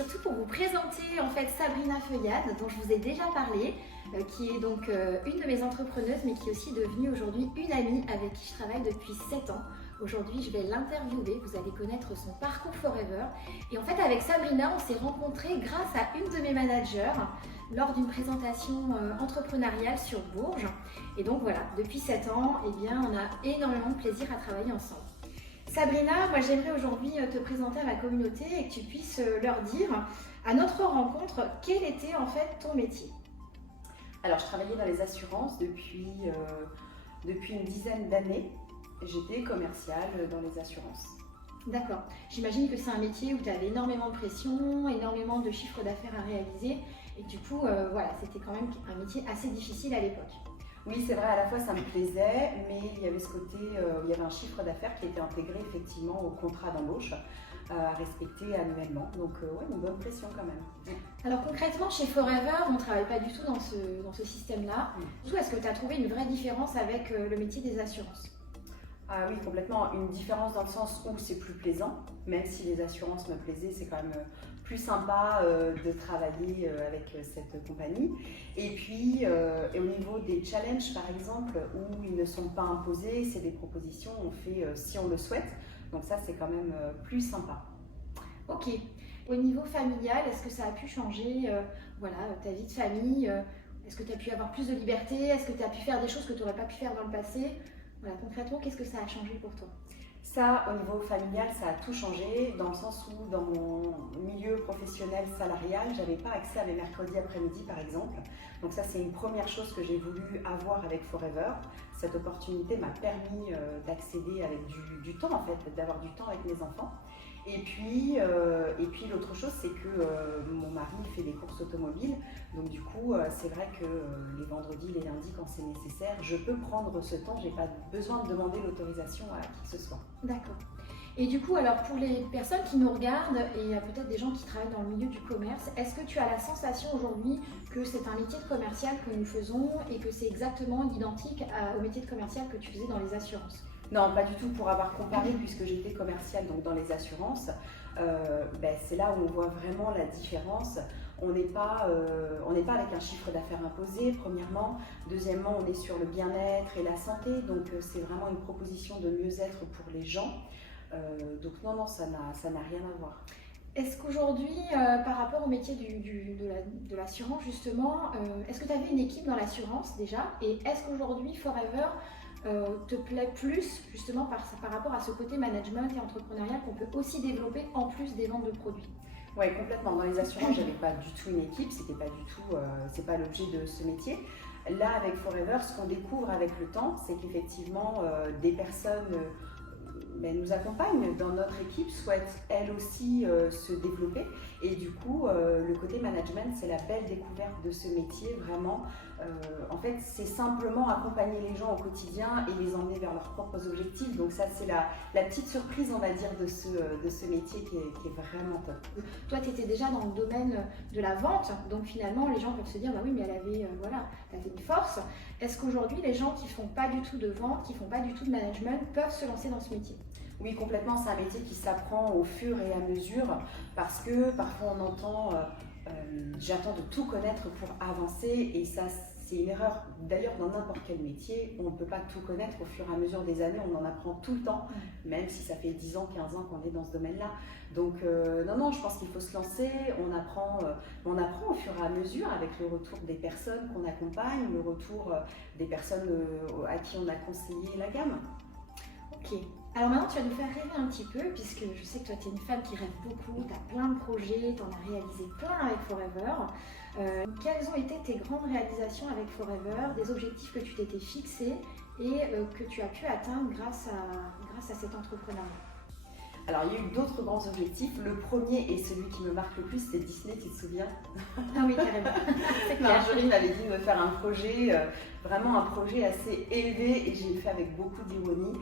surtout pour vous présenter en fait Sabrina Feuillade, dont je vous ai déjà parlé, qui est donc une de mes entrepreneuses, mais qui est aussi devenue aujourd'hui une amie avec qui je travaille depuis 7 ans. Aujourd'hui, je vais l'interviewer, vous allez connaître son parcours Forever. Et en fait, avec Sabrina, on s'est rencontrés grâce à une de mes managers lors d'une présentation entrepreneuriale sur Bourges. Et donc voilà, depuis 7 ans, eh bien, on a énormément de plaisir à travailler ensemble. Sabrina, moi j'aimerais aujourd'hui te présenter à ma communauté et que tu puisses leur dire, à notre rencontre, quel était en fait ton métier. Alors, je travaillais dans les assurances depuis une dizaine d'années. J'étais commerciale dans les assurances. D'accord. J'imagine que c'est un métier où tu avais énormément de pression, énormément de chiffres d'affaires à réaliser. Et du coup, voilà, c'était quand même un métier assez difficile à l'époque. Oui, c'est vrai, à la fois ça me plaisait, mais il y avait ce côté, il y avait un chiffre d'affaires qui était intégré effectivement au contrat d'embauche à respecter annuellement. Donc, ouais, une bonne pression quand même. Alors concrètement, chez Forever, on ne travaille pas du tout dans ce système-là. Surtout, est-ce que tu as trouvé une vraie différence avec le métier des assurances? Ah oui, complètement. Une différence dans le sens où c'est plus plaisant, même si les assurances me plaisaient, c'est quand même plus sympa de travailler avec cette compagnie. Et puis, et au niveau des challenges, par exemple, où ils ne sont pas imposés, c'est des propositions, on fait si on le souhaite. Donc ça, c'est quand même plus sympa. Ok. Au niveau familial, est-ce que ça a pu changer voilà, ta vie de famille? Est-ce que tu as pu avoir plus de liberté? Est-ce que tu as pu faire des choses que tu n'aurais pas pu faire dans le passé? Voilà, concrètement, qu'est-ce que ça a changé pour toi? Ça, au niveau familial, ça a tout changé dans le sens où dans mon milieu professionnel salarial, j'avais pas accès à mes mercredis après-midi par exemple. Donc ça, c'est une première chose que j'ai voulu avoir avec Forever. Cette opportunité m'a permis d'accéder avec du temps en fait, d'avoir du temps avec mes enfants. Et puis l'autre chose, c'est que mon mari fait des courses automobiles. Donc du coup, c'est vrai que les vendredis, les lundis, quand c'est nécessaire, je peux prendre ce temps. J'ai pas besoin de demander l'autorisation à qui que ce soit. D'accord. Et du coup, alors pour les personnes qui nous regardent, et il y a peut-être des gens qui travaillent dans le milieu du commerce, est-ce que tu as la sensation aujourd'hui que c'est un métier de commercial que nous faisons et que c'est exactement identique au métier de commercial que tu faisais dans les assurances? Non, pas du tout. Pour avoir comparé, puisque j'étais commerciale donc dans les assurances, c'est là où on voit vraiment la différence. On n'est pas avec un chiffre d'affaires imposé, premièrement. Deuxièmement, on est sur le bien-être et la santé. Donc, c'est vraiment une proposition de mieux-être pour les gens. Donc, non, ça n'a rien à voir. Est-ce qu'aujourd'hui, par rapport au métier de l'assurance, justement, est-ce que tu avais une équipe dans l'assurance déjà? Et est-ce qu'aujourd'hui, Forever te plaît plus justement par rapport à ce côté management et entrepreneurial qu'on peut aussi développer en plus des ventes de produits? Oui, complètement. Dans les assurances, j'avais pas du tout une équipe, c'était pas du tout, c'est pas l'objet de ce métier. Là, avec Forever, ce qu'on découvre avec le temps, c'est qu'effectivement, des personnes nous accompagnent dans notre équipe, souhaitent elles aussi se développer. Et du coup, le côté management, c'est la belle découverte de ce métier, vraiment. En fait, c'est simplement accompagner les gens au quotidien et les emmener vers leurs propres objectifs. Donc ça, c'est la petite surprise, on va dire, de ce métier qui est vraiment top. Toi, tu étais déjà dans le domaine de la vente, donc finalement, les gens peuvent se dire, bah oui, mais elle avait une force. Est-ce qu'aujourd'hui, les gens qui font pas du tout de vente, qui font pas du tout de management, peuvent se lancer dans ce métier? Oui, complètement. C'est un métier qui s'apprend au fur et à mesure parce que parfois on entend j'attends de tout connaître pour avancer et ça c'est une erreur. D'ailleurs dans n'importe quel métier, on ne peut pas tout connaître au fur et à mesure des années, on en apprend tout le temps, même si ça fait 10 ans, 15 ans qu'on est dans ce domaine-là. Donc non, je pense qu'il faut se lancer, on apprend au fur et à mesure avec le retour des personnes qu'on accompagne, le retour des personnes à qui on a conseillé la gamme. Ok. Alors maintenant, tu vas nous faire rêver un petit peu, puisque je sais que toi, tu es une femme qui rêve beaucoup, tu as plein de projets, tu en as réalisé plein avec Forever. Quelles ont été tes grandes réalisations avec Forever, des objectifs que tu t'étais fixés et que tu as pu atteindre grâce à cet entrepreneuriat? Alors, il y a eu d'autres grands objectifs. Le premier et celui qui me marque le plus, c'est Disney, tu te souviens? Ah oui, carrément. Marjorie m'avait dit de me faire un projet, vraiment un projet assez élevé et j'ai fait avec beaucoup d'ironie.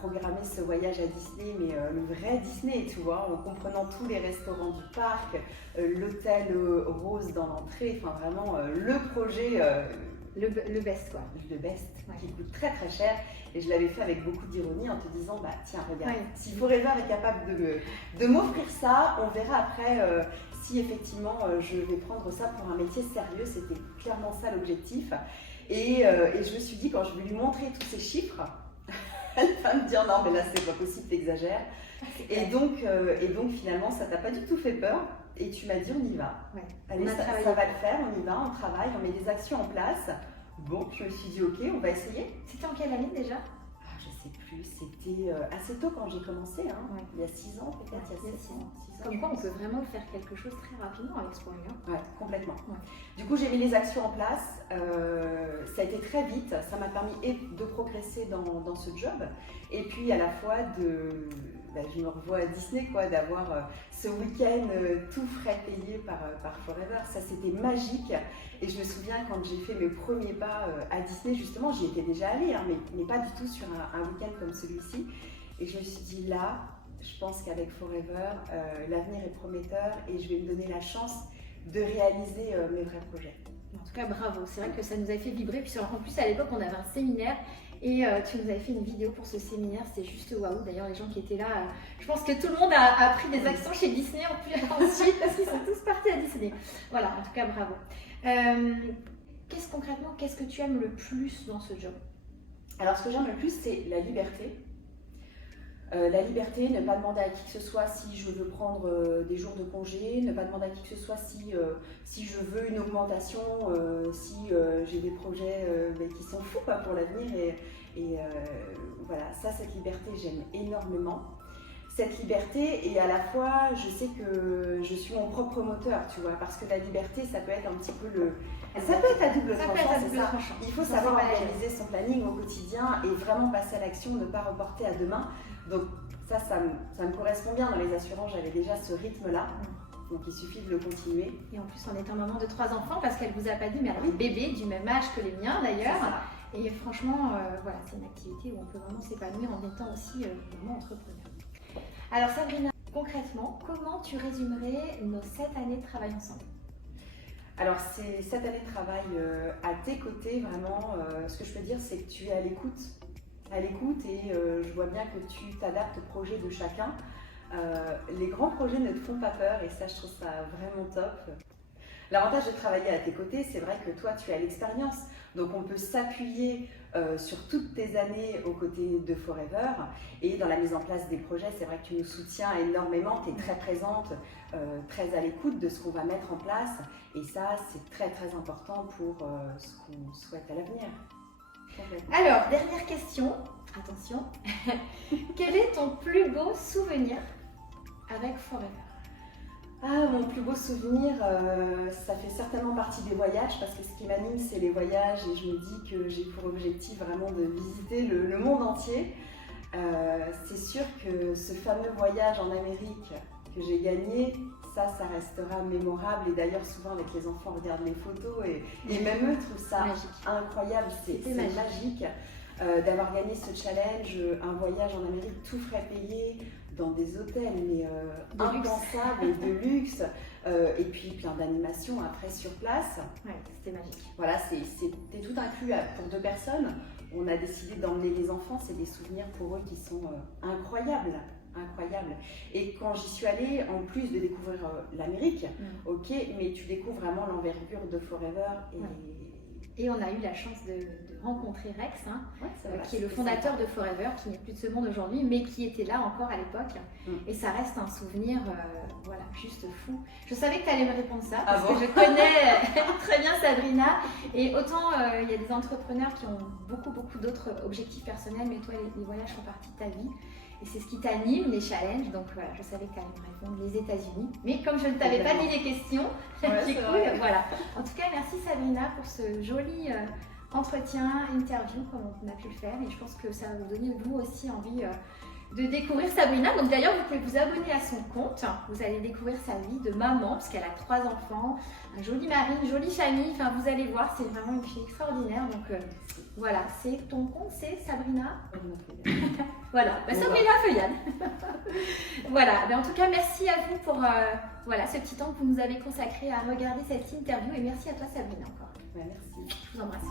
Programmer ce voyage à Disney, mais le vrai Disney, tu vois, en comprenant tous les restaurants du parc, l'hôtel rose dans l'entrée, enfin vraiment le projet. Le best quoi. Le best, ouais. Qui coûte très très cher. Et je l'avais fait avec beaucoup d'ironie en te disant, bah tiens regarde, si Forever est capable de m'offrir ça, on verra après si effectivement je vais prendre ça pour un métier sérieux. C'était clairement ça l'objectif. Et je me suis dit, quand je vais lui montrer tous ces chiffres, elle va me dire non mais là c'est pas possible, t'exagères. Et donc finalement ça t'a pas du tout fait peur et tu m'as dit on y va. Ouais. Allez, ça va le faire, on y va, on travaille, on met des actions en place. Bon, je me suis dit ok, on va essayer. C'était en quelle année déjà? Je sais plus, c'était assez tôt quand j'ai commencé, hein. Ouais. Il y a 6 ans peut-être, il y a 7 ans. Comme quoi on peut vraiment faire quelque chose très rapidement avec ce projet. Ouais, complètement. Ouais. Du coup, j'ai mis les actions en place. Ça a été très vite. Ça m'a permis de progresser dans ce job. Et puis, à la fois, je me revois à Disney, quoi, d'avoir ce week-end tout frais payé par Forever. Ça, c'était magique. Et je me souviens quand j'ai fait mes premiers pas à Disney, justement, j'y étais déjà allée, hein, mais pas du tout sur un week-end comme celui-ci. Et je me suis dit, là, je pense qu'avec Forever, l'avenir est prometteur et je vais me donner la chance de réaliser mes vrais projets. En tout cas, bravo. C'est vrai que ça nous a fait vibrer. Puis en plus, à l'époque, on avait un séminaire et tu nous avais fait une vidéo pour ce séminaire. C'était juste waouh. D'ailleurs, les gens qui étaient là, je pense que tout le monde a pris des actions chez Disney ensuite parce qu'ils sont tous partis à Disney. Voilà, en tout cas, bravo. Concrètement, qu'est-ce que tu aimes le plus dans ce job? Alors, ce que j'aime le plus, c'est la liberté. La liberté, ne pas demander à qui que ce soit si je veux prendre des jours de congé, ne pas demander à qui que ce soit si je veux une augmentation, si j'ai des projets qui sont fous pour l'avenir. Et voilà, ça, cette liberté, j'aime énormément. Cette liberté, et à la fois, je sais que je suis mon propre moteur, tu vois, parce que la liberté, ça peut être un petit peu ça peut être à double tranchant, c'est ça. Il faut savoir organiser son planning au quotidien et vraiment passer à l'action, ne pas reporter à demain. Donc ça me correspond bien. Dans les assurances, j'avais déjà ce rythme-là. Donc il suffit de le continuer. Et en plus, en étant maman de 3 enfants, parce qu'elle vous a pas dit, mais elle a des bébés du même âge que les miens d'ailleurs. Et franchement, voilà, c'est une activité où on peut vraiment s'épanouir en étant aussi maman entrepreneur. Alors Sabrina, concrètement, comment tu résumerais nos 7 années de travail ensemble? Alors, c'est 7 années de travail à tes côtés, vraiment. Ce que je peux dire, c'est que tu es à l'écoute. Et je vois bien que tu t'adaptes au projet de chacun. Les grands projets ne te font pas peur et ça, je trouve ça vraiment top. L'avantage de travailler à tes côtés, c'est vrai que toi, tu as l'expérience. Donc, on peut s'appuyer sur toutes tes années aux côtés de Forever. Et dans la mise en place des projets, c'est vrai que tu nous soutiens énormément. Tu es très présente, très à l'écoute de ce qu'on va mettre en place. Et ça, c'est très, très important pour ce qu'on souhaite à l'avenir. Alors, dernière question. Attention. Quel est ton plus beau souvenir avec Forever? Ah, mon plus beau souvenir, ça fait certainement partie des voyages parce que ce qui m'anime, c'est les voyages et je me dis que j'ai pour objectif vraiment de visiter le monde entier. C'est sûr que ce fameux voyage en Amérique que j'ai gagné, ça restera mémorable et d'ailleurs souvent avec les enfants on regarde les photos et même eux trouvent ça incroyable, c'est magique. D'avoir gagné ce challenge, un voyage en Amérique tout frais payé, dans des hôtels mais impensables, de luxe, et puis plein d'animations après sur place. Ouais, c'était magique. Voilà, c'était tout inclus pour 2 personnes. On a décidé d'emmener les enfants, c'est des souvenirs pour eux qui sont incroyables. Et quand j'y suis allée, en plus de découvrir l'Amérique, ok, mais tu découvres vraiment l'envergure de Forever. Et on a eu la chance de rencontrer Rex, qui est le fondateur de Forever, qui n'est plus de ce monde aujourd'hui, mais qui était là encore à l'époque. Et ça reste un souvenir, voilà, juste fou. Je savais que tu allais me répondre ça, parce que je connais très bien Sabrina. Et autant il y a des entrepreneurs qui ont beaucoup d'autres objectifs personnels, mais toi, les voyages font partie de ta vie. Et c'est ce qui t'anime, les challenges. Donc voilà, je savais que tu allais me répondre les États-Unis. Mais comme je ne t'avais pas dit les questions, voilà. En tout cas, merci Sabrina pour ce joli entretien, interview, comme on a pu le faire. Et je pense que ça va vous donner vous aussi envie de découvrir Sabrina. Donc d'ailleurs, vous pouvez vous abonner à son compte. Vous allez découvrir sa vie de maman, parce qu'elle a 3 enfants, un joli mari, une jolie famille. Enfin, vous allez voir, c'est vraiment une fille extraordinaire. Donc voilà, c'est ton compte, c'est Sabrina. Voilà, Sabrina Feuillade. Voilà, en tout cas, merci à vous pour voilà, ce petit temps que vous nous avez consacré à regarder cette interview. Et merci à toi, Sabrina, encore. Merci. Je vous embrasse.